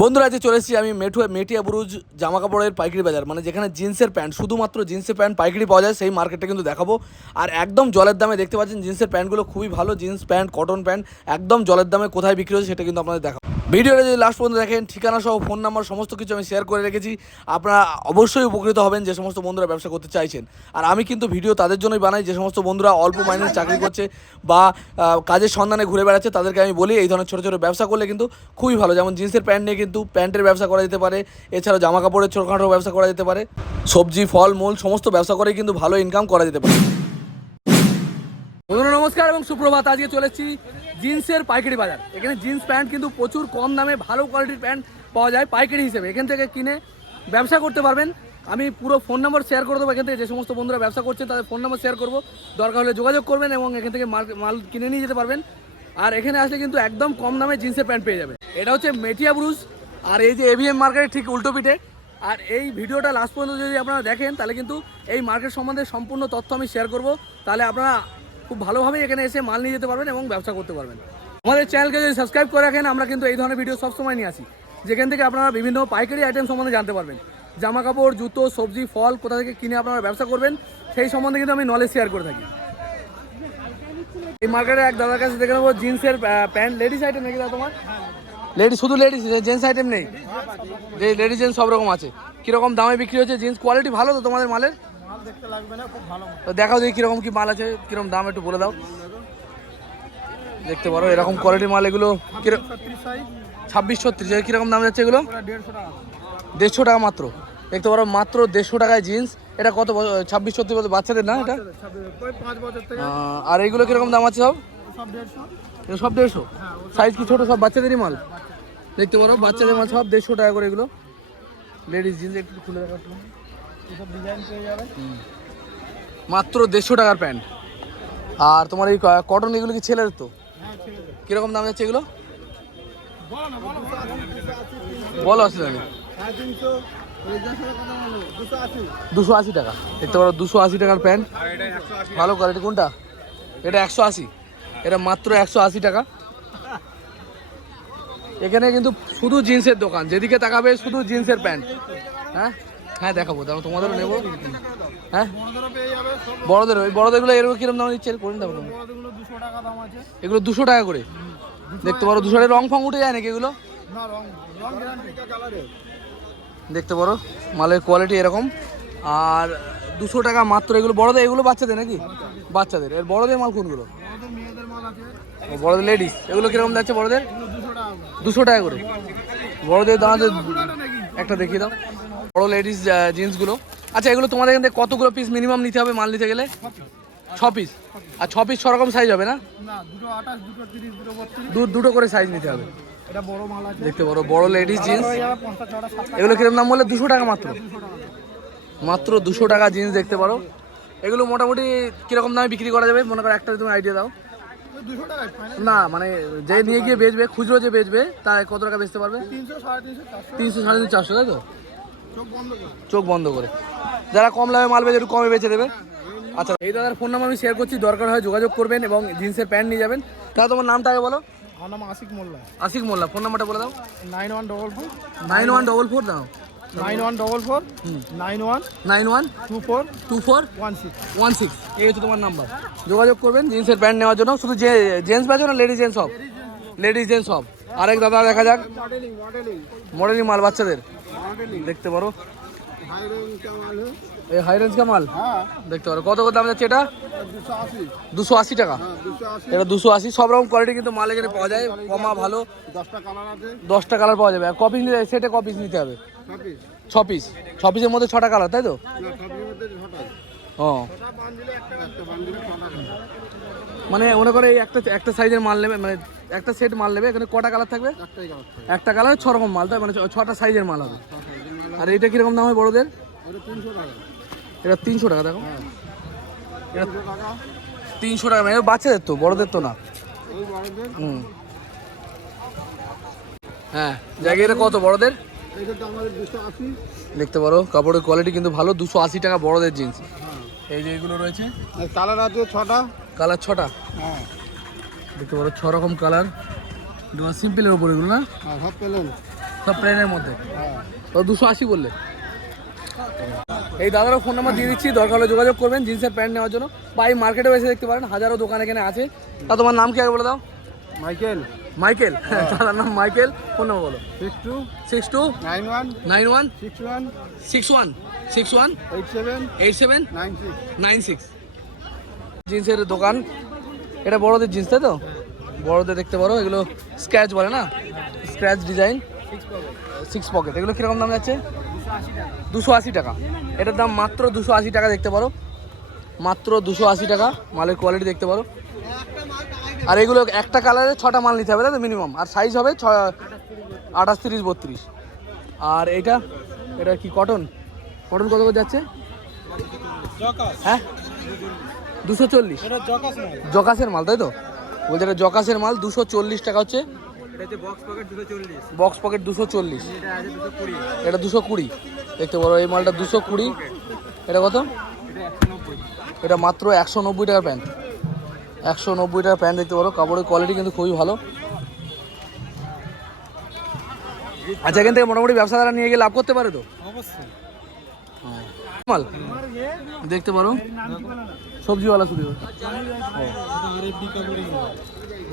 বন্ধুরা, আজকে চলে এসেছি আমি মেঠু, মেটিয়া বুরুজ জামা কাপড়ের পাইকারি বাজার। মানে যেখানে জিন্সের প্যান্ট, শুধুমাত্র জিন্সের প্যান্ট পাইকারি পাওয়া যায়, সেই মার্কেটটা কিন্তু দেখাবো। আর একদম জলের দামে দেখতে পাচ্ছেন জিন্সের প্যান্টগুলো খুবই ভালো, জিন্স প্যান্ট, কটন প্যান্ট, একদম জলের দামে কোথায় বিক্রি হচ্ছে সেটা কিন্তু আপনাদের দেখাবো। ভিডিওটা যদি লাস্ট পর্যন্ত দেখেন, ঠিকানা সহ ফোন নাম্বার সমস্ত কিছু আমি শেয়ার করে রেখেছি। আপনারা অবশ্যই উপকৃত হবেন যে সমস্ত বন্ধুরা ব্যবসা করতে চাইছেন। আর আমি কিন্তু ভিডিও তাদের জন্যই বানাই, যে সমস্ত বন্ধুরা অল্প মাইনে চাকরি করছে বা কাজের সন্ধানে ঘুরে বেড়াচ্ছে, তাদেরকে আমি বলি, এই ধরনের ছোটো ছোটো ব্যবসা করলে কিন্তু খুবই ভালো। যেমন জিন্সের প্যান্ট নিয়ে কিন্তু প্যান্টের ব্যবসা করা যেতে পারে, এছাড়াও জামা কাপড়ের ছোটোখাটো ব্যবসা করা যেতে পারে, সবজি, ফল, মূল, সমস্ত ব্যবসা করে কিন্তু ভালো ইনকাম করা যেতে পারে। বন্ধুরা, নমস্কার এবং সুপ্রভাত। আজকে চলে এসেছি জিন্সের পাইকারি বাজার। এখানে জিন্স প্যান্ট কিন্তু প্রচুর কম দামে ভালো কোয়ালিটির প্যান্ট পাওয়া যায় পাইকারি হিসেবে। এখান থেকে কিনে ব্যবসা করতে পারবেন। আমি পুরো ফোন নাম্বার শেয়ার করে দেবো এখান থেকে। যে সমস্ত বন্ধুরা ব্যবসা করছেন তাদের ফোন নাম্বার শেয়ার করব। দরকার হলে যোগাযোগ করবেন এবং এখান থেকে মাল মাল কিনে নিয়ে যেতে পারবেন। আর এখানে আসলে কিন্তু একদম কম দামে জিন্সের প্যান্ট পেয়ে যাবে এটা হচ্ছে মেটিয়া ব্রুজ আর এই যে এভিএম মার্কেটের ঠিক উল্টো পিঠে। আর এই ভিডিওটা লাস্ট পর্যন্ত যদি আপনারা দেখেন, তাহলে কিন্তু এই মার্কেট সম্বন্ধে সম্পূর্ণ তথ্য আমি শেয়ার করব। তাহলে আপনারা খুব ভালোভাবে এখানে এসে মাল নিয়ে যেতে পারবেন এবং ব্যবসা করতে পারবেন। আমাদের চ্যানেলকে যদি সাবস্ক্রাইব করে রাখেন, আমরা কিন্তু এই ধরনের ভিডিও সবসময় নিয়ে আসি। যেখান থেকে আপনারা বিভিন্ন পাইকারি আইটেম সম্বন্ধে জানতে পারবেন। জামা কাপড় জুতো, সবজি, ফল কোথা থেকে কিনে আপনারা ব্যবসা করবেন, সেই সম্বন্ধে কিন্তু আমি নলেজ শেয়ার করে থাকি। এই মার্কেটে এক দাদার কাছে দেখে নেব, জিন্সের প্যান্ট লেডিস আইটেম নাকি তোমার? লেডিস শুধু লেডিস জেন্টস আইটেম নেই। যে লেডিস জেন্টস সব রকম আছে। কীরকম দামে বিক্রি হচ্ছে জিন্স কোয়ালিটি ভালো তো তোমাদের মালের? তো দেখাও দেখি কীরকম কি মাল আছে কীরকম দাম একটু বলে দাও। দেখতে পারো এরকম কোয়ালিটির মাল এগুলো ছাব্বিশ ছত্রিশ কীরকম দাম যাচ্ছে এগুলো? দেড়শো টাকা। মাত্র। দেখতে পারো মাত্র দেড়শো টাকায় জিন্স এটা কত বছর ছাব্বিশ ছত্রিশ বছর বাচ্চাদের না এটা? আর এগুলো কীরকম দাম আছে সব? সব দেড়শো। সাইজ কি ছোটো সব বাচ্চাদেরই মাল? দেখতে পারো বাচ্চাদের মাল সব দেড়শো টাকা করে এগুলো। লেডিস জিন্স একটু খুলে দেখা একটু। এসব ডিজাইন পেয়ে যাবে মাত্র দেড়শো টাকার প্যান্ট। আর তোমার এই কটন এগুলো কি ছেলের তো? হ্যাঁ কীরকম দাম যাচ্ছে এগুলো? বলো আসলে দুশো আশি। টাকা। দেখতে পারো দুশো আশি টাকার প্যান্ট। ভালো কোয়ালিটি কোনটা? এটা একশো আশি। এটা মাত্র একশো আশি টাকা। এখানে কিন্তু শুধু জিন্সের দোকান। যেদিকে তাকাবে শুধু জিন্সের প্যান্ট। হ্যাঁ? হ্যাঁ দেখাবো দাও তোমাদেরও নেব। হ্যাঁ? বড়দের ওই বড়দেরগুলো এরকম কীরকম দাম দিচ্ছে করে দাম এগুলো দুশো টাকা করে? দেখতে পারো দুশো টাকা। রং ফং উঠে যায় নাকি এগুলো? দেখতে পারো মালের কোয়ালিটি এরকম। আর দুশো টাকা মাত্র এগুলো। বড়দের এগুলো বাচ্চাদের নাকি? বাচ্চাদের। এর বড়দের মাল কোনগুলো? বড়দের লেডিস এগুলো কীরকম যাচ্ছে বড়দের? দুশো টাকা করে। বড়দের দাম আছে ওগুলো নাকি? একটা দেখিয়ে দাও। বড় লেডিস জিন্সগুলো আচ্ছা এগুলো তোমাদের এখান থেকে কতগুলো পিস মিনিমাম নিতে হবে মাল নিতে গেলে? ছ পিস আর ছ পিস ছ রকম সাইজ হবে না? দুটো করে সাইজ নিতে হবে। বড় দেখতে পারো বড় লেডিস জিন্স এগুলো কীরকম দাম বললে? দুশো টাকা মাত্র। মাত্র দুশো টাকা জিন্স দেখতে পারো। এগুলো মোটামুটি কীরকম দামে বিক্রি করা যাবে? মনে করো একটা তুমি আইডিয়া দাও। টাকায় না মানে যে নিয়ে গিয়ে বেচবে খুচরো যে বেচবে তা কত টাকা বেচতে পারবে? তিনশো সাড়ে তিনশো চারশো তাই তো? চোখ বন্ধ করে। যারা কম লাভে মাল বেচে একটু কমে বেচে দেবে। আচ্ছা এই দাদার ফোন নাম্বার আমি শেয়ার করছি দরকার হয় যোগাযোগ করবেন এবং জিন্সের প্যান্ট নিয়ে যাবেন। তা তোমার নামটা আগে বলো। আমার নাম আশিক মোল্লা। আশিক মোল্লা ফোন নাম্বারটা বলে দাও। Nine one double four. Nine one double four দাও। Nine one double four. Nine one nine one two four two four one six. One six. এই হচ্ছে তোমার নাম্বার যোগাযোগ করবেন জিন্সের প্যান্ট নেওয়ার জন্য। শুধু যে জেন্টস বেচো না লেডিস জেন্টস সব। লেডিস জেন্টস সব। আরেক দাদা দেখা যাক। মডেলিং মাল বাচ্চাদের। দেখতে পারো। এই হাই মাল? দেখতে পারো। কত দাম যাচ্ছে এটা? দুশো আশি। টাকা। এটা দুশো আশি। সব রকম কিন্তু মাল এখানে পাওয়া যায়। কমা ভালো। দশটা কালার পাওয়া যাবে। কপিস নিতে হবে? ছ পিস ছ পিসের মধ্যে ছটা কালার তাই তো? মানে মনে করে এই একটা একটা সাইজের মাল নেবে মানে একটা সেট মাল নেবে এখানে কটা কালার থাকবে? একটা কালার ছ রকম মাল তাই মানে ছটা সাইজের মাল হবে। আর এটা কীরকম দাম হয় বড়দের? এটা তিনশো টাকা। দেখো। হ্যাঁ। এটা তিনশো টাকা তিনশো মানে এটা বাচ্চাদের তো বড়দের তো না। হুম। হ্যাঁ জায়গা এটা কত বড়দের? দেখতে পারো কাপড়ের কোয়ালিটি কিন্তু ভালো দুশো আশি টাকা বড়দের জিন্স হ্যাঁ। এই যে এগুলো রয়েছে। কালার আছে ছটা। কালার ছটা? হ্যাঁ। দেখতে পারো ছ রকম কালার। তোমার সিম্পলের উপর এগুলো না? আর সব পেলেন। সব প্লেনের মধ্যে। হ্যাঁ। তো দুশো আশি বললে। এই দাদারও ফোন নাম্বার দিয়ে দিচ্ছি দরকার হলে যোগাযোগ করবেন জিন্সের প্যান্ট নেওয়ার জন্য। বা এই মার্কেটেও এসে দেখতে পারেন হাজারো দোকান এখানে আছে। তা তোমার নাম কি আগে বলে দাও? মাইকেল। মাইকেল। দাদার নাম মাইকেল ফোন নাম্বার বলো। Six two six two nine one nine one six one six one six one eight seven eight seven nine six nine six জিন্সের দোকান। এটা বড়দের জিন্স তাই তো? বড়দের দেখতে পারো এগুলো স্ক্র্যাচ বলে না? স্ক্র্যাচ ডিজাইন সিক্স পকেট এগুলো কীরকম দাম যাচ্ছে? দুশো আশি টাকা। এটার দাম মাত্র দুশো আশি টাকা দেখতে পারো। মাত্র দুশো আশি টাকা। মালের কোয়ালিটি দেখতে পারো। আর এগুলো একটা কালারে ছটা মাল নিতে হবে তাই তো? মিনিমাম আর সাইজ হবে ছ আঠাশ তিরিশ বত্রিশ। আর এটা এটা কি কটন কটন কত করে যাচ্ছে? হ্যাঁ? দুশো চল্লিশ। জকাসের মাল তাই তো? বলছে এটা জকাসের মাল দুশো চল্লিশ টাকা হচ্ছে। বক্স পকেট দুশো চল্লিশ। এটা দুশো কুড়ি। দেখতে পারো এই মালটা দুশো কুড়ি। এটা কত? এটা এটা মাত্র একশো নব্বই টাকার প্যান্ট। একশো নব্বই টাকার প্যান্ট দেখতে পারো কাপড়ের কোয়ালিটি কিন্তু খুবই ভালো। আচ্ছা এখান থেকে মোটামুটি ব্যবসাদারা নিয়ে গিয়ে লাভ করতে পারে তো? অবশ্যই। মাল। দেখতে পারো। সবজিওয়ালা শুধু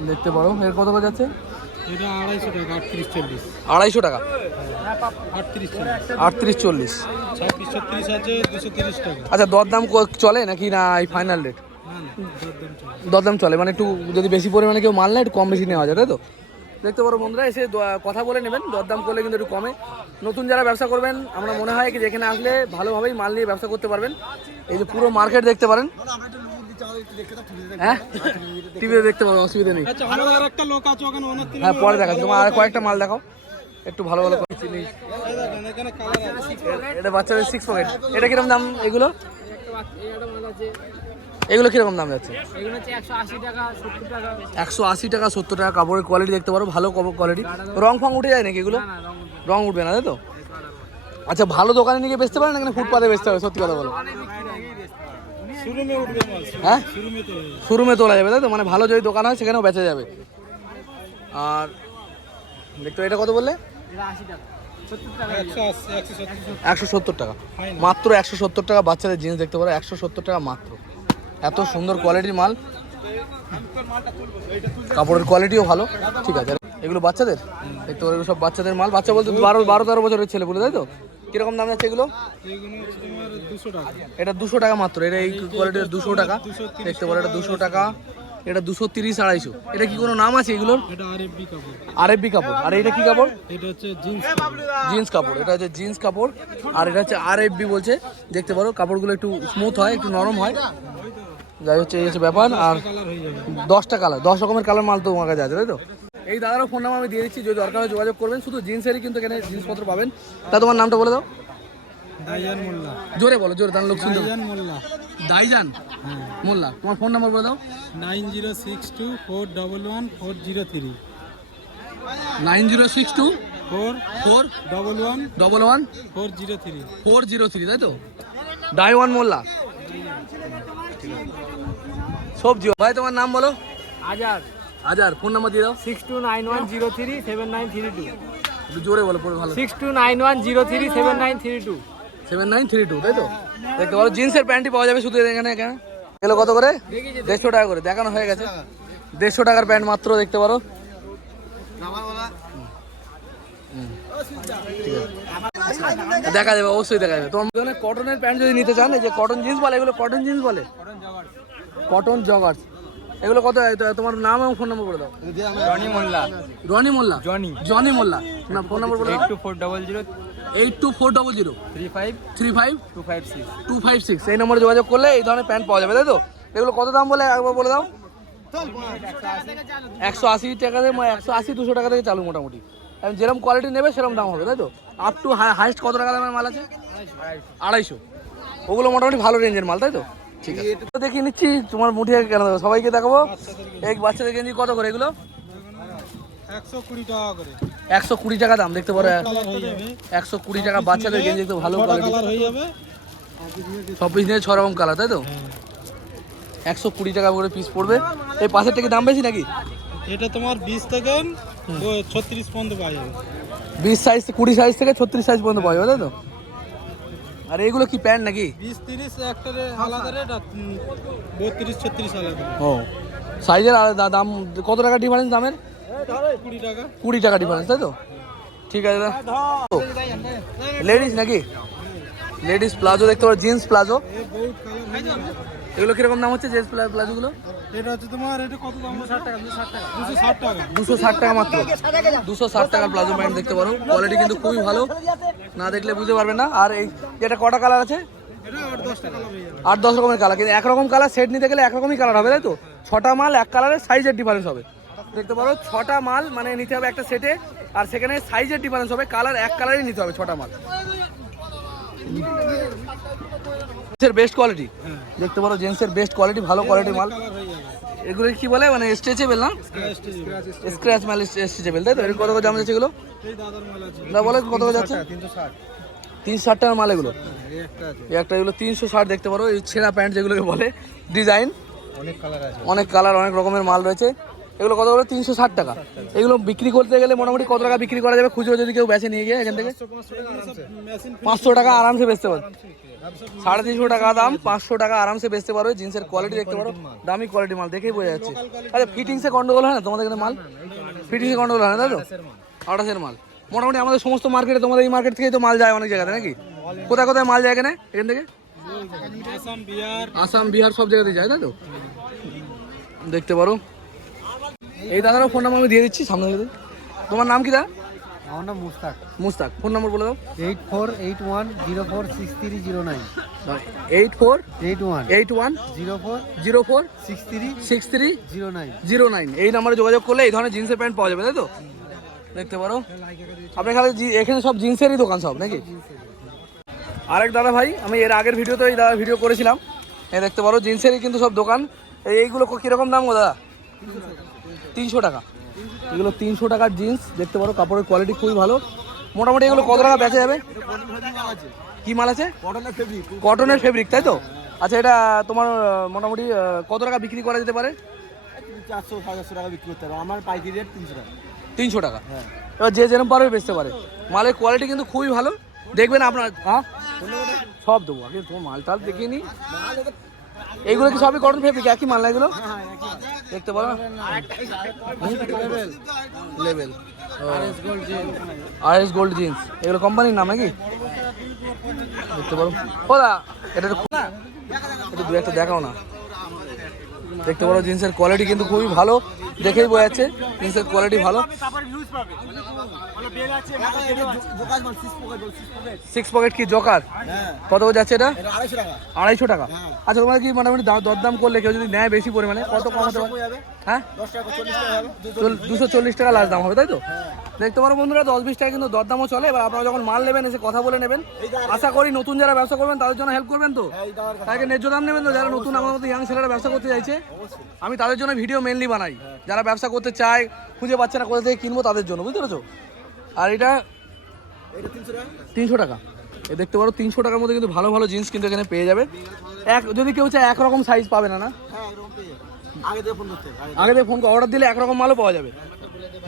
দেখতে পারো এর কত করে যাচ্ছে? এটা আড়াইশো টাকা আটত্রিশ চল্লিশ। আড়াইশো টাকা? আটত্রিশ চল্লিশ। আছে আচ্ছা দরদাম চলে নাকি না এই ফাইনাল রেট না না দরদাম চলে মানে একটু যদি বেশি পরিমাণে কেউ মাল নেয় একটু কম বেশি নেওয়া যায় তাই তো? দেখতে পারো বন্ধুরা এসে কথা বলে নেবেন দরদাম করলে কিন্তু একটু কমে। নতুন যারা ব্যবসা করবেন আমরা মনে হয় কি যেখানে আসলে ভালোভাবেই মাল নিয়ে ব্যবসা করতে পারবেন। এই যে পুরো মার্কেট দেখতে পারেন। হ্যাঁ? টিভিতে দেখতে পারো অসুবিধা নেই। আচ্ছা হ্যাঁ পরে দেখাচ্ছি। তোমার আর কয়েকটা মাল দেখাও। একটু ভালো ভালো এখানে এটা বাচ্চাদের সিক্স পকেট এটা কীরকম দাম এগুলো? এগুলো কীরকম দাম যাচ্ছে? একশো আশি টাকা সত্তর টাকা। কাপড়ের কোয়ালিটি দেখতে পারো ভালো কোয়ালিটি রং ফং উঠে যায় নাকি এগুলো? রঙ রং উঠবে না। তাই তো? আচ্ছা ভালো দোকানে নিয়ে গিয়ে বেচতে পারে না ফুটপাতে বেচতে হবে? সত্যি কথা বলো। হ্যাঁ। শোরুমে তোলা যাবে তাই তো? মানে ভালো যদি দোকান হয় সেখানেও বেচা যাবে। আর দেখতে এটা কত বললে? একশো সত্তর। টাকা। মাত্র একশো সত্তর টাকা বাচ্চাদের জিনিস দেখতে পারো একশো সত্তর টাকা মাত্র। এত সুন্দর কোয়ালিটির মাল। কাপড়ের কোয়ালিটিও ভালো। ঠিক আছে। এগুলো বাচ্চাদের? দেখতে পারো এগুলো সব বাচ্চাদের মাল। বাচ্চা বলতে বারো বারো তেরো বছরের ছেলে বলে তাই তো? কীরকম দাম যাচ্ছে এগুলো? এগুলো হচ্ছে তোমার দুশো টাকা এটা দুশো টাকা মাত্র। এটা এই কোয়ালিটির দুশো টাকা। দেখতে পারো এটা দুশো টাকা। এটা দুশো তিরিশ আড়াইশো। এটা কি কোনো নাম আছে এগুলোর? আর এফ কাপড়। আরএফবি কাপড়। আর এটা কি কাপড়? এটা হচ্ছে জিন্স জিন্স কাপড়। এটা হচ্ছে জিন্স কাপড়। আর এটা হচ্ছে আর এফ বি বলছে। দেখতে পারো কাপড়গুলো একটু স্মুথ হয় একটু নরম হয়। যাই হচ্ছে এই হচ্ছে ব্যাপার। আর দশটা কালার দশ রকমের কালার মাল তো তোমার কাছে আছে তাই তো? এই দাদারও ফোন নাম্বার আমি দিয়ে দিচ্ছি যদি দরকার হয় যোগাযোগ করবেন। শুধু জিন্সেরই কিন্তু এখানে জিনিসপত্র পাবেন। তা তোমার নামটা বলে দাও। জোরে বলো জোরে তাহলে লোক শুনতে মোল্লা। দাইজান হ্যাঁ। মোল্লা তোমার ফোন নাম্বার বলে দাও। Nine zero six two four double one four zero three. Nine zero six two four four double one double one four zero three. Four zero three তাই তো? ডাইওয়ান মোল্লা। সবজি ভাই তোমার নাম বলো? হাজার হাজার ফোন নাম্বার দিয়ে দাও। Six two nine one zero three seven nine three two একটু জোরে বলো পরে ভালো। Six two nine one zero three seven nine three two seven nine three two তাই তো? দেখতে পারো জিন্সের প্যান্টই পাওয়া যাবে শুধু এখানে এখানে। এগুলো কত করে? দেড়শো টাকা করে দেখানো হয়ে গেছে। দেড়শো টাকার প্যান্ট মাত্র দেখতে পারো। দেখা যাবে অবশ্যই দেখা যাবে তোমার দোকানে কটনের প্যান্ট যদি নিতে চান এই যে কটন জিন্স বলে এগুলো কটন জিন্স বলে? কটন জগার্স এগুলো কত তোমার নাম এবং ফোন নম্বর বলে দাও। রনি মোল্লা। রনি মোল্লা? জনি। জনি মোল্লা। না ফোন নম্বর বলে দাও। Two four double zero eight two four double zero three five three five two five six two five six এই নম্বরে যোগাযোগ করলে এই ধরনের প্যান্ট পাওয়া যাবে তাই তো? এগুলো কত দাম বলে একবার বলে দাও। একশো আশি টাকা থেকে একশো আশি দুশো টাকা থেকে চালু মোটামুটি। যেরকম কোয়ালিটি নেবে সেরকম দাম হবে তাই তো? আপ টু হাইস্ট কত টাকা দামের মাল আছে? আড়াইশো। ওগুলো মোটামুটি ভালো রেঞ্জের মাল তাই তো? ঠিক আছে। তো দেখিয়ে নিচ্ছি তোমার মুঠে কেন দেবো? সবাইকে দেখাবো। এই বাচ্চাদের গেঞ্জি কত করে এগুলো? একশো কুড়ি টাকা দাম দেখতে পারো। একশো কুড়ি টাকা বাচ্চাদের গেঞ্জি দেখতে ভালো কোয়ালিটি হয়ে যাবে। সব পিস নিয়ে ছ রকম কালার তাই তো? একশো কুড়ি টাকা করে পিস পড়বে। এই পাশের থেকে দাম বেশি নাকি? এটা তোমার বিশ থেকে ছত্রিশ পর্যন্ত পাওয়া যাবে। বিশ সাইজ কুড়ি সাইজ থেকে ছত্রিশ সাইজ পর্যন্ত পাওয়া যাবে তাই তো? আর এইগুলো কি প্যান্ট নাকি? বিশ তিরিশ একটা আলাদা রেট আর বত্রিশ ছত্রিশ আলাদা ও সাইজের আলাদা দাম কত টাকা ডিফারেন্স দামের? কুড়ি টাকা। কুড়ি টাকা ডিফারেন্স তাই তো? ঠিক আছে লেডিস নাকি? লেডিস প্লাজো দেখতে পারো জিন্স প্লাজো এগুলো কীরকম দাম হচ্ছে জিন্স প্লাজোগুলো? এটা হচ্ছে তোমার এটা কত দাম ষাট টাকা দুশো ষাট টাকা। দুশো ষাট টাকা। দুশো ষাট টাকা মাত্র। দুশো ষাট টাকার প্লাজো প্যান্ট দেখতে পারো। কোয়ালিটি কিন্তু খুবই ভালো। না দেখলে বুঝতে পারবে না। আর এই যেটা কটা কালার আছে? এটা আট দশ রকমের কালার কিন্তু একরকম কালার সেট নিতে গেলে একরকমই কালার হবে তাই তো? ছটা মাল এক কালারের সাইজের ডিফারেন্স হবে। দেখতে পারো ছটা মাল মানে নিতে হবে একটা সেটে আর সেখানে সাইজের ডিফারেন্স হবে। কালার এক কালারই নিতে হবে ছটা মাল। জেন্সের বেস্ট কোয়ালিটি দেখতে পারো জেন্সের বেস্ট কোয়ালিটি ভালো কোয়ালিটির মাল। এগুলো কি বলে? মানে স্ট্রেচেবল না? স্ক্র্যাচ মাল স্ট্রেচেবল তাই তো? কত করে দাম যাচ্ছে এগুলো? আছে দা বলে কত করে যাচ্ছে? তিনশো ষাট টাকার মাল এগুলো। একটা এগুলো তিনশো ষাট দেখতে পারো এই ছেঁড়া প্যান্ট যেগুলোকে বলে ডিজাইন অনেক কালার আছে। অনেক কালার অনেক রকমের মাল রয়েছে। এগুলো কত করে তিনশো ষাট টাকা। এগুলো বিক্রি করতে গেলে মোটামুটি কত টাকা বিক্রি করা যাবে? খুচরো যদি কেউ বেছে নিয়ে গিয়ে এখান থেকে? পাঁচশো টাকা আরামসে। বেচতে পারো সাড়ে তিনশো টাকা দাম পাঁচশো টাকা আরামসে বেচতে পারো জিন্সের কোয়ালিটি দেখতে পারো। দামি কোয়ালিটি মাল দেখেই বোঝা যাচ্ছে। আরে ফিটিংসে গন্ডগোল হয় না তোমাদের এখানে মাল? ফিটিংসে গন্ডগোল হয় না। তাই তো? আঠাশের মাল। মোটামুটি আমাদের সমস্ত মার্কেটে তোমাদের এই মার্কেট থেকেই তো মাল যায় অনেক জায়গাতে নাকি? কোথায় কোথায় মাল যায় এখানে? এখান থেকে? আসাম বিহার। আসাম বিহার সব জায়গাতে যায় তাই তো? দেখতে পারো। এই দাদারও ফোন নাম্বার আমি দিয়ে দিচ্ছি সামনে থেকে তোমার নাম কি দা আমার নাম মুস্তাক। মুস্তাক ফোন নম্বর বলে দাও। Eight four eight one zero four six three zero nine eight four eight one eight one zero four zero four six three six three zero nine zero nine এই নাম্বারে যোগাযোগ করলে এই ধরনের জিন্সের প্যান্ট পাওয়া যাবে তাই তো? দেখতে পারো। আপনার জি- এখানে সব জিন্সেরই দোকান সব নাকি? আরেক দাদা ভাই আমি এর আগের ভিডিওতে এই দাদা ভিডিও করেছিলাম। এ দেখতে পারো জিন্সেরই কিন্তু সব দোকান। এইগুলো কীরকম দাম গো দাদা? তিনশো টাকা। এগুলো তিনশো টাকার জিন্স, দেখতে পারো, কাপড়ের কোয়ালিটি খুবই ভালো। মোটামুটি এগুলো কত টাকা বেচা যাবে? কি মাল আছে? কটনের ফেব্রিক তাই তো? আচ্ছা এটা তোমার মোটামুটি কত টাকা বিক্রি করা যেতে পারে? চারশো সাতশো টাকা বিক্রি করতে হবে আমার পাইকারি রেট তিনশো টাকা। তিনশো টাকা এবার যে যেরকম পারবে বেচতে পারে। মালের কোয়ালিটি কিন্তু খুবই ভালো। দেখবেন আপনার হ্যাঁ? সব দেবো, আগে তোমার মাল টাল দেখিয়ে নি এইগুলো কি সবই কটন ফেব্রিক একই মাল না এগুলো? দেখতে পারো লেভেল আর এস গোল্ড জিন্স এগুলো কোম্পানির নাম নাকি? দেখতে পারো এটা একটু এটা দু একটা দেখাও না। দেখতে পারো জিন্সের কোয়ালিটি কিন্তু খুবই ভালো। দেখেই বোঝা যাচ্ছে জিন্সের কোয়ালিটি ভালো। সিক্স পকেট কি জোকার কত যাচ্ছে এটা? আড়াইশো টাকা। আচ্ছা তোমার কি মোটামুটি দাম- দরদাম করলে কেউ যদি নেয় বেশি পরিমাণে, কত কম হতে পারে? হ্যাঁ? দুশো চল্লিশ টাকা লাস্ট দাম হবে, তাই তো? দেখতে পারো বন্ধুরা, দশ বিশ টাকা কিন্তু দরদামও চলে। এবার আপনারা যখন মাল নেবেন, এসে কথা বলে নেবেন। আশা করি নতুন যারা ব্যবসা করবেন, তাদের জন্য হেল্প করবেন তো? তাকে ন্যায্য দাম নেবেন তো? যারা নতুন আমার মতো ইয়াং ছেলেরা ব্যবসা করতে চাইছে, আমি তাদের জন্য ভিডিও মেনলি বানাই। যারা ব্যবসা করতে চায় খুঁজে পাচ্ছে না কোথা থেকে কিনবো তাদের জন্য বুঝতে পেরেছ? আর এটা তিনশো টাকা? এ দেখতে পারো তিনশো টাকার মধ্যে কিন্তু ভালো ভালো জিন্স কিন্তু এখানে পেয়ে যাবে। এক যদি কেউ চায় একরকম সাইজ পাবে না না? আগে থেকে ফোন অর্ডার দিলে একরকম মালও পাওয়া যাবে।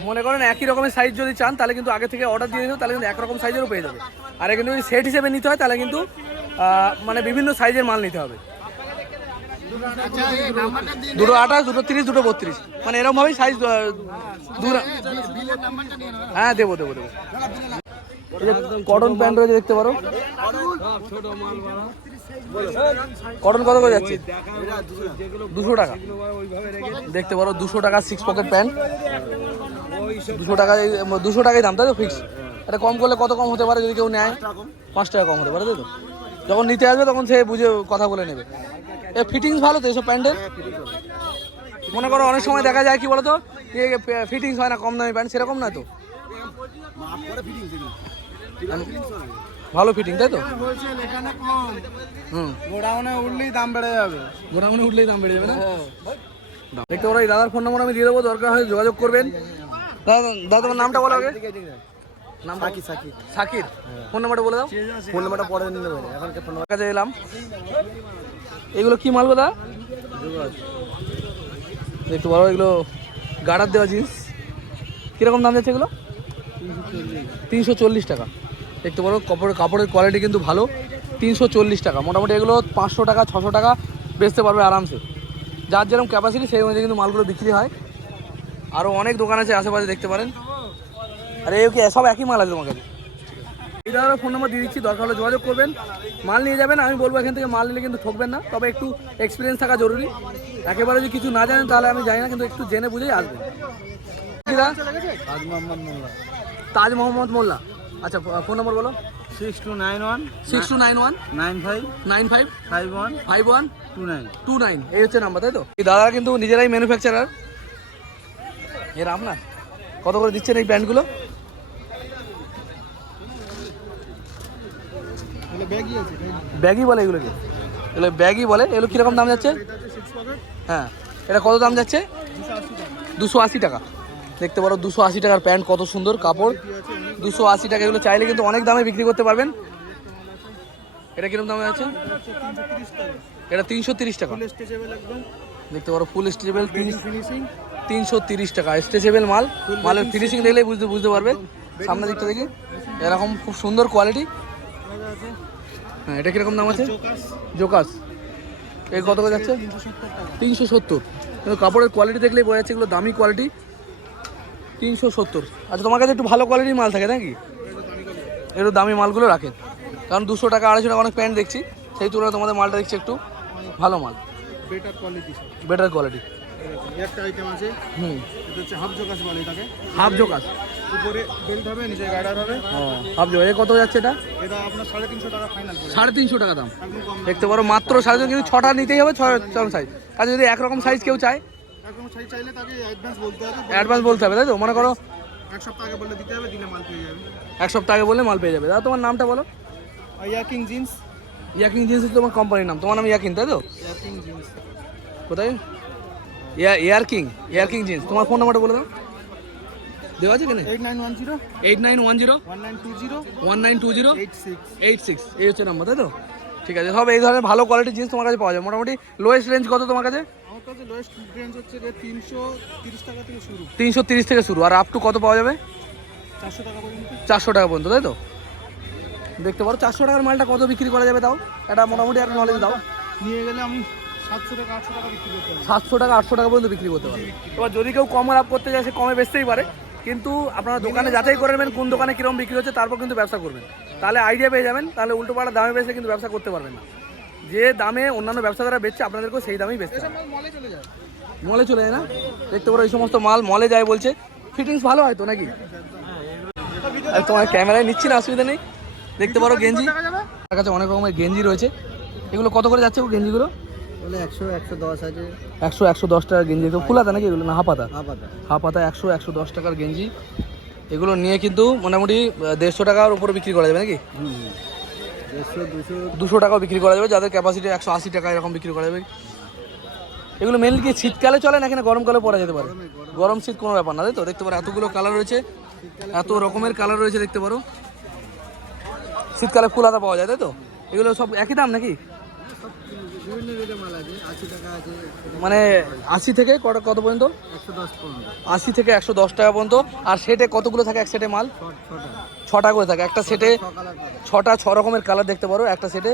মনে করেন একই রকমের সাইজ যদি চান তাহলে কিন্তু আগে থেকে অর্ডার দিয়ে দিতে তাহলে কিন্তু একরকম সাইজেরও পেয়ে যাবে। আর এখানে যদি সেট হিসেবে নিতে হয় তাহলে কিন্তু মানে বিভিন্ন সাইজের মাল নিতে হবে। দুটো আঠাশ দুটো তিরিশ দুটো বত্রিশ। মানে এরকম ভাবেই সাইজ হ্যাঁ দেবো দেবো দেবো। কটন প্যান্ট রয়েছে দেখতে পারো। কটন কত করে যাচ্ছে? দুশো টাকা। দেখতে পারো দুশো টাকা সিক্স পকেট প্যান্ট দুশো টাকা দুশো টাকাই দাম তাই তো ফিক্স এটা কম করলে কত কম হতে পারে যদি কেউ নেয়? পাঁচ টাকা কম হতে পারে তাই তো? যখন নিতে আসবে তখন সে বুঝে কথা বলে নেবে। এ ফিটিংস ভালো তো এসব প্যান্টের? মনে করো অনেক সময় দেখা যায় কি বলতো? ফিটিংস হয় না, কম দামি প্যান্ট, সেরকম না তো? ভালো ফিটিং তাই তো? হুম। গোডাউনে উঠলেই দাম বেড়ে যাবে। গোডাউনে উঠলেই দাম বেড়ে যাবে না? দেখতে পারো, এই দাদার ফোন নম্বর আমি দিয়ে দেবো, দরকার হয় যোগাযোগ করবেন। দাদা দাদা, তোমার নামটা বলো আগে। নাম সাকি সাকি সাকির ফোন নাম্বারটা বলে দাও। ফোন নাম্বারটা পরে এখন ফোন কাছে এলাম। এগুলো কি মাল দাদা দেখতে পারো এগুলো গার্ডার দেওয়া জিন্স। কীরকম দাম যাচ্ছে এগুলো? তিনশো চল্লিশ টাকা। দেখতে পারো কাপড়ের কাপড়ের কোয়ালিটি কিন্তু ভালো। তিনশো চল্লিশ টাকা। মোটামুটি এগুলো পাঁচশো টাকা ছশো টাকা বেচতে পারবে আরামসে। যার যেরকম ক্যাপাসিটি সেই অনুযায়ী কিন্তু মালগুলো বিক্রি হয়। আরও অনেক দোকান আছে আশেপাশে দেখতে পারেন। আরে এই কি সব একই মাল আছে তোমার কাছে? এই দাদার ফোন নাম্বার দিয়ে দিচ্ছি দরকার হলে যোগাযোগ করবেন। মাল নিয়ে যাবেন আমি বলব এখান থেকে মাল নিলে কিন্তু ঠকবেন না তবে একটু এক্সপিরিয়েন্স থাকা জরুরি। একেবারে যদি কিছু না জানেন তাহলে আমি জানি না কিন্তু একটু জেনে বুঝেই আসবেন? আজ মোহাম্মদ মোল্লা। তাজ মোহাম্মদ মোল্লা। আচ্ছা ফোন নম্বর বলো। Six two nine one six two nine one nine five nine five five one five one two nine two nine এই হচ্ছে নাম্বার তাই তো? এই দাদারা কিন্তু নিজেরাই ম্যানুফ্যাকচারার এর আপনার কত করে দিচ্ছেন এই প্যান্টগুলো ব্যাগই বলে এগুলোকে। এগুলো ব্যাগই বলে। এগুলো কীরকম দাম যাচ্ছে? হ্যাঁ। এটা কত দাম যাচ্ছে? দুশো আশি টাকা। দেখতে পারো দুশো আশি টাকার প্যান্ট কত সুন্দর কাপড়। দুশো আশি টাকা এগুলো চাইলে কিন্তু অনেক দামে বিক্রি করতে পারবেন। এটা কীরকম দামে আছে এটা তিনশো তিরিশ টাকা। দেখতে পারো ফুল স্ট্রেচেবল ফিনিশিং তিনশো তিরিশ টাকা। স্ট্রেচেবল মাল। মালের ফিনিশিং দেখলেই বুঝতে বুঝতে পারবে। সামনের দিকটা দেখি। এরকম খুব সুন্দর কোয়ালিটি হ্যাঁ এটা কীরকম দাম আছে? জোকাস এই কত করে যাচ্ছে? তিনশো সত্তর। টাকা তিনশো সত্তর কিন্তু কাপড়ের কোয়ালিটি দেখলেই বোঝা যাচ্ছে এগুলো দামি কোয়ালিটি তিনশো সত্তর। আচ্ছা তোমার কাছে একটু ভালো কোয়ালিটির মাল থাকে নাকি? একটু দামি মালগুলো রাখেন কারণ দুশো টাকা আড়াইশো টাকা অনেক প্যান্ট দেখছি। সেই তুলনায় তোমাদের মালটা দেখছি একটু ভালো মাল। বেটার কোয়ালিটি বেটার কোয়ালিটি একটা আইটেম আছে। হুম। এটা হচ্ছে হাফ জোকাস বলে এটাকে। হাফ জোকাস উপরে বেল্ট হবে নিচে গার্ডার হবে। হাফ জোকাস এ কত যাচ্ছে এটা? এটা আপনার সাড়ে তিনশো টাকা ফাইনাল সাড়ে তিনশো টাকা দাম। দেখতে পারো মাত্র সাড়ে তিনশো কিন্তু ছটা নিতেই হবে ছয় সাইজ কাজে যদি একরকম সাইজ কেউ চায়? একদম সাইজ চাইলে তাকে অ্যাডভান্স বলতে হবে। অ্যাডভান্স বলতে হবে তাই তো? মনে করো এক সপ্তাহ আগে বললে দিতে হবে দিলে মাল পেয়ে যাবে। এক সপ্তাহ আগে বললে মাল পেয়ে যাবে। দাদা তোমার নামটা বলো। ইয়াকিং জিন্স। ইয়াকিং জিন্স তোমার কোম্পানির নাম। তোমার নাম ইয়াকিং তাই তো? ইয়াকিং জিন্স। কোথায়? Air King Air King jeans. তোমার ফোন নাম্বারটা বলে দাও। দেওয়া আছে কেন eight nine one zero eight nine one zero one nine two zero one nine two zero eight six eight six এই হচ্ছে নাম্বার তাই তো? ঠিক আছে সব এই ধরনের ভালো কোয়ালিটির জিনিস তোমার কাছে পাওয়া যায় মোটামুটি লোয়েস্ট রেঞ্জ কত তোমার কাছে? আমার কাছে লোয়েস্ট রেঞ্জ হচ্ছে তিনশো তিরিশ টাকা থেকে শুরু। তিনশো তিরিশ থেকে শুরু। আর আপ টু কত পাওয়া যাবে? চারশো টাকা পর্যন্ত। চারশো টাকা পর্যন্ত তাই তো? দেখতে পারো চারশো টাকার মালটা কত বিক্রি করা যাবে তাও? এটা মোটামুটি একটা নলেজ দাও। নিয়ে গেলে আমি সাতশো টাকা আটশো টাকা বিক্রি করতে পারি সাতশো টাকা আটশো টাকা পর্যন্ত বিক্রি করতে পারবে। এবার যদি কেউ কম লাভ করতে যায় সে কমে বেচতেই পারে। কিন্তু আপনারা দোকানে যাচাই করে নেবেন কোন দোকানে কীরকম বিক্রি হচ্ছে তারপর কিন্তু ব্যবসা করবেন। তাহলে আইডিয়া পেয়ে যাবেন তাহলে উল্টো পাল্টা দামে বেচলে কিন্তু ব্যবসা করতে পারবেন না। যে দামে অন্যান্য ব্যবসাদাররা বেচছে আপনাদেরকেও সেই দামেই বেচতে মলে চলে যায়। মলে চলে যায় না? দেখতে পারো এই সমস্ত মাল মলে যায় বলছে। ফিটিংস ভালো হয় তো নাকি? আর তোমার ক্যামেরায় নিচ্ছি না অসুবিধা নেই। দেখতে পারো গেঞ্জি। আমার কাছে অনেক রকমের গেঞ্জি রয়েছে। এগুলো কত করে যাচ্ছে গেঞ্জিগুলো? একশো একশো দশ টাকার গেঞ্জি। তো ফুলাতা নাকি? এগুলো না হাফাতা? হাফাতা। একশো একশো দশ টাকার গেঞ্জি। এগুলো নিয়ে কিন্তু মোটামুটি দেড়শো টাকার উপরে বিক্রি করা যাবে নাকি? দুশো। টাকাও বিক্রি করা যাবে। যাদের ক্যাপাসিটি একশো আশি টাকা এরকম বিক্রি করা যাবে। এগুলো মেনলি কি শীতকালে চলে নাকি না গরমকালে পরা যেতে পারে? গরম শীত কোনো ব্যাপার না। তাই তো? দেখতে পারো এতগুলো কালার রয়েছে। এত রকমের কালার রয়েছে দেখতে পারো। শীতকালে ফুল হাতা পাওয়া যায় তাই তো? এগুলো সব একই দাম নাকি? মানে আশি থেকে কত কত পর্যন্ত? আশি থেকে একশো দশ টাকা পর্যন্ত। আর সেটে কতগুলো থাকে এক সেটে মাল? ছটা। করে থাকে। একটা সেটে ছটা ছ রকমের কালার দেখতে পারো। একটা সেটে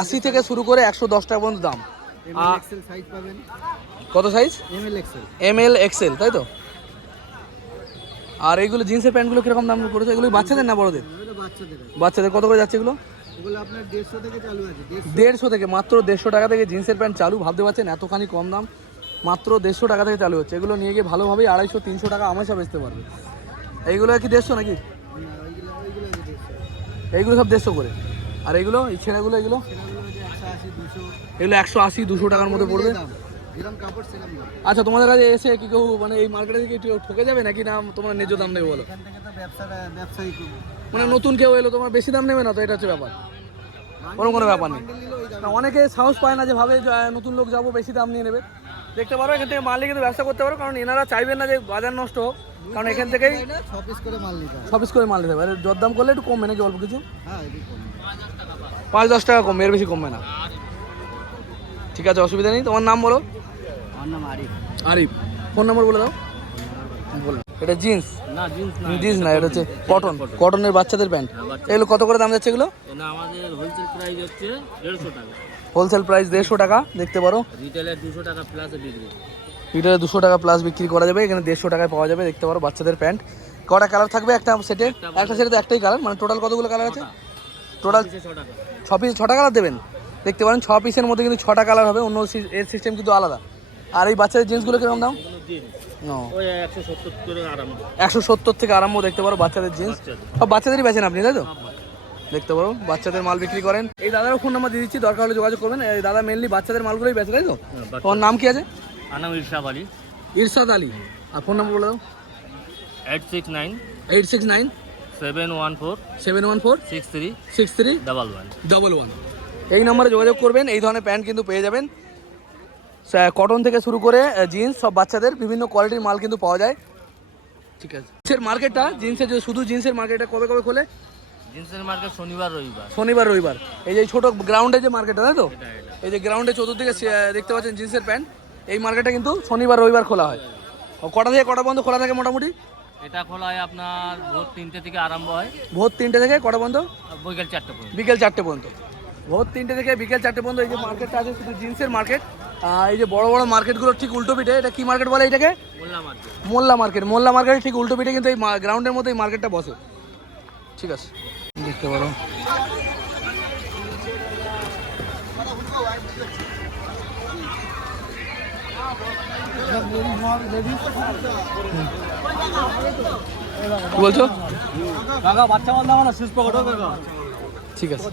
আশি থেকে শুরু করে একশো দশ টাকা পর্যন্ত দাম। কত সাইজ এম এল এক্সেল তাই তো? আর এইগুলো জিন্সের প্যান্টগুলো কীরকম দাম পড়েছে এগুলো বাচ্চাদের না বড়দের? বাচ্চাদের কত করে যাচ্ছে এগুলো? দেড়শো থেকে মাত্র দেড়শো টাকা থেকে জিন্সের প্যান্ট চালু ভাবতে পারছেন এতখানি কম দাম? মাত্র দেড়শো টাকা থেকে চালু হচ্ছে এগুলো নিয়ে গিয়ে ভালোভাবেই আড়াইশো তিনশো টাকা আমাশা বেচতে পারবে। এইগুলো কি দেড়শো নাকি? এইগুলো সব দেড়শো করে। আর এগুলো এই ছেঁড়াগুলো এগুলো এগুলো একশো আশি দুশো টাকার মধ্যে পড়বে। দাম দাম আচ্ছা তোমাদের কাছে এসে কি কেউ মানে এই মার্কেটে থেকে একটু ঠকে যাবে নাকি না তোমার ন্যায্য দাম নেবে বলো? মানে নতুন কেউ এলো তোমার বেশি দাম নেবে না তো? এটা হচ্ছে ব্যাপার। ওরকম কোনো ব্যাপার নেই। দাম অনেকে সাহস পায় না যে ভাবে নতুন লোক যাব বেশি দাম নিয়ে নেবে। দেখতে পারো এখান থেকে মাল নিয়ে কিন্তু ব্যবসা করতে পারো কারণ এনারা চাইবেন না যে বাজার নষ্ট হোক। কারণ এখান থেকেই ছ পিস করে মাল নিতে হবে। সব করে মাল নিতে পারে দরদাম করলে একটু কমবে নাকি অল্প কিছু? হ্যাঁ পাঁচ দশ টাকা কমবে এর বেশি কমবে না। ঠিক আছে অসুবিধা নেই। তোমার নাম বলো। আমার নাম আরিফ। আরিফ ফোন নম্বর বলে দাও। এটা জিন্স? না জিন্স না জিন্স না এটা হচ্ছে কটন কটনের বাচ্চাদের প্যান্ট। এগুলো কত করে দাম যাচ্ছে এগুলো? না আমাদের হোলসেল প্রাইস হচ্ছে টাকা। হোলসেল প্রাইস দেড়শো টাকা দেখতে পারো। রিটেলে টাকা প্লাস বিক্রি। লিটারে দুশো টাকা প্লাস বিক্রি করা যাবে এখানে দেড়শো টাকায় পাওয়া যাবে দেখতে পারো বাচ্চাদের প্যান্ট। কটা কালার থাকবে? একটা সেটে একটা সেটে তো একটাই কালার মানে টোটাল কতগুলো কালার আছে? টোটাল ছ পিস ছটা কালার দেবেন। দেখতে পারেন ছ পিসের মধ্যে কিন্তু ছটা কালার হবে অন্য এর সিস্টেম কিন্তু আলাদা। আর এই বাচ্চাদের জিন্সগুলো কীরকম দাম? একশো সত্তর থেকে আরম্ভ দেখতে পারো বাচ্চাদের জিন্স। সব বাচ্চাদেরই বেচেন আপনি তাই তো? দেখতে পারো বাচ্চাদের মাল বিক্রি করেন। এই দাদারও ফোন নাম্বার দিয়ে দিচ্ছি দরকার হলে যোগাযোগ করবেন। এই দাদা মেনলি বাচ্চাদের মালগুলোই বেচে তাই তো? তোমার নাম কি আছে? আনাম ইরশা বাড়ি। ইরশাদ আলী। আর ফোন নাম্বার বলে দাও। Eight six nine eight six nine seven one four seven one four six three six three double one. Double one. এই নম্বরে যোগাযোগ করবেন এই ধরনের প্যান্ট কিন্তু পেয়ে যাবেন। কটন থেকে শুরু করে জিন্স সব বাচ্চাদের বিভিন্ন কোয়ালিটির মাল কিন্তু পাওয়া যায়। ঠিক আছে। জিন্সের মার্কেটটা জিন্সের যে শুধু জিন্সের মার্কেটটা কবে কবে খোলে? জিন্সের মার্কেট শনিবার রবিবার। শনিবার রবিবার। এই যে ছোট গ্রাউন্ডে যে মার্কেটটা তাই তো? এই যে গ্রাউন্ডে চতুর্দিকে দেখতে পাচ্ছেন জিন্সের প্যান্ট এই মার্কেটটা কিন্তু শনিবার রবিবার খোলা হয়। কটা থেকে কটা পর্যন্ত খোলা থাকে মোটামুটি? এটা খোলা হয় আপনার ভোর তিনটে থেকে আরম্ভ হয়। ভোর তিনটে থেকে কটা পর্যন্ত বিকেল চারটে পর্যন্ত। বিকেল চারটে পর্যন্ত। ভোর তিনটে থেকে বিকেল চারটে পর্যন্ত এই যে মার্কেটটা আছে শুধু জিন্সের মার্কেট এই যে বড় বড় মার্কেটগুলো ঠিক উল্টো পিঠে এটা কি মার্কেট বলে এটাকে? মোল্লা মার্কেট। মোল্লা মার্কেটের ঠিক উল্টো পিঠে কিন্তু এই গ্রাউন্ডের মধ্যে এই মার্কেটটা বসে। ঠিক আছে। দেখতে পারো। কি বলছো? কাকা বাচ্চা মাল দাও না শেষ পকেটও কাকা ঠিক আছে।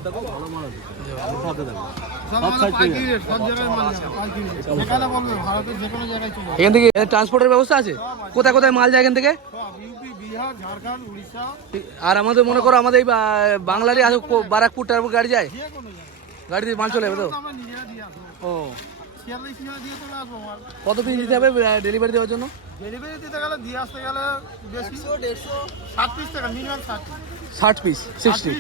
এখান থেকে ট্রান্সপোর্টের ব্যবস্থা আছে? কোথায় কোথায় মাল যায় এখান থেকে? আর আমাদের মনে করো আমাদের এই বাংলারই বারাকপুর টারপুর গাড়ি যায়? গাড়ি দিয়ে মাল চলে যাবে তো? ও। কত পিস দিতে হবে ডেলিভারি দেওয়ার জন্য ডেলিভারি দিতে গেলে দিয়ে আসতে গেলে বেশি ষাট পিস টাকা মিনিমাম ষাট ষাট পিস সিক্সটি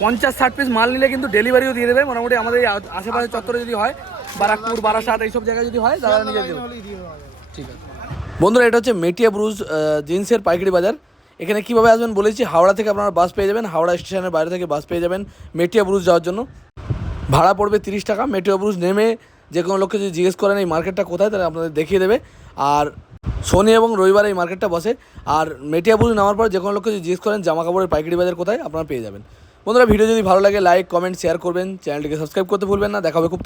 পঞ্চাশ ষাট পিস মাল নিলে কিন্তু ডেলিভারিও দিয়ে দেবে মোটামুটি আমাদের আশেপাশে চত্বরে যদি হয় বারাকপুর বারাসাত এইসব জায়গায় যদি হয় তারা নিজে দেবে ঠিক আছে বন্ধুরা এটা হচ্ছে মেটিয়া ব্রুজ জিন্সের পাইকারি বাজার এখানে কীভাবে আসবেন বলেছি হাওড়া থেকে আপনারা বাস পেয়ে যাবেন হাওড়া স্টেশনের বাইরে থেকে বাস পেয়ে যাবেন মেটিয়া ব্রুজ যাওয়ার জন্য ভাড়া পড়বে তিরিশ টাকা, মেট্রো ব্রুজ নেমে যে কোনো লোককে যদি জিজ্ঞেস করেন এই মার্কেটটা কোথায়, তাহলে আপনাদের দেখিয়ে দেবে। আর শনি এবং রবিবার এই মার্কেটটা বসে। আর মেটিয়া ব্রুজ নামার পর যে কোনো লোককে যদি জিজ্ঞেস করেন জামা কাপড়ের পাইকারি বাজার কোথায়, আপনারা পেয়ে যাবেন। বন্ধুরা, ভিডিও যদি ভালো লাগে লাইক কমেন্ট শেয়ার করবেন। চ্যানেলটিকে সাবস্ক্রাইব করতে ভুলবেন না। দেখাবে খুব